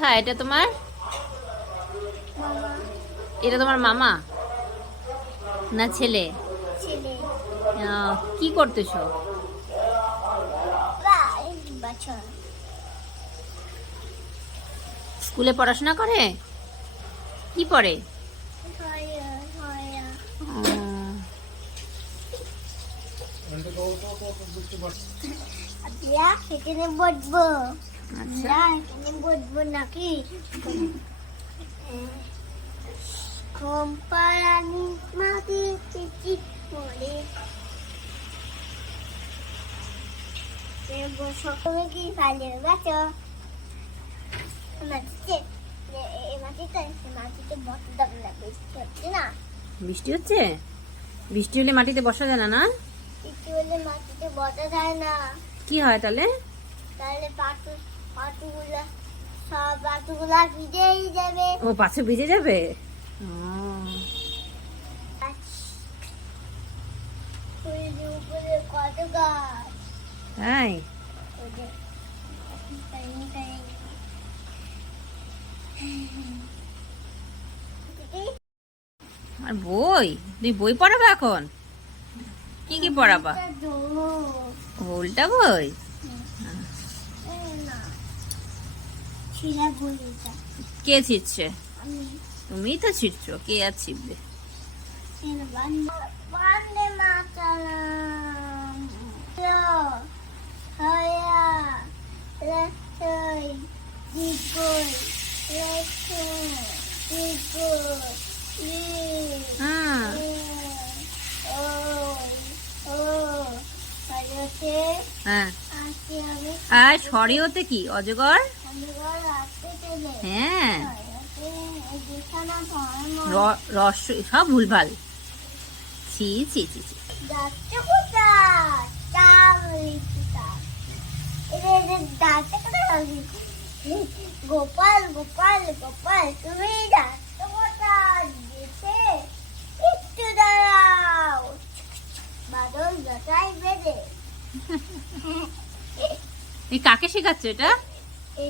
হ্যাঁ এটা তোমার? এটা তোমার মামা? না ছেলে? কি করতেছো? স্কুলে পড়াশোনা করে? কি পড়ে? হয় হয় উম, বসবো। আচ্ছা। নাকি? মাটি পড়ে কি মাটিতে বৃষ্টি হচ্ছে না? বৃষ্টি হচ্ছে? বৃষ্টি হলে মাটিতে বসা যায় না না? বৃষ্টি হলে মাটিতে বসা যায় না। কি হয় তাহলে? তাহলে পাটু সব পাটুগুলা ভিজেই যাবে। ও পাছে ভিজে যাবে? ও, ওই যে উপরে কত গাছ তাই ওই যে টাইম টাইম আর বই? তুই বই পড়াবে এখন? কি কি পড়াবা? উল্টা বই ছিলা বলিটা কে ছিটছে? তুমিই তো ছিটছো কে আর ছিটবে? হয়া হ্যাঁ। হ্যাঁ। আর সরিওতে কি? অজগর? হ্যাঁ। রস সব ভুলভাল। ছি ছি ছি ছি। গোপাল গোপাল গোপাল তুমি একটু দাঁড়াও। বাদল যথাই বেঁধে। কাকে শেখাচ্ছ এটা? ও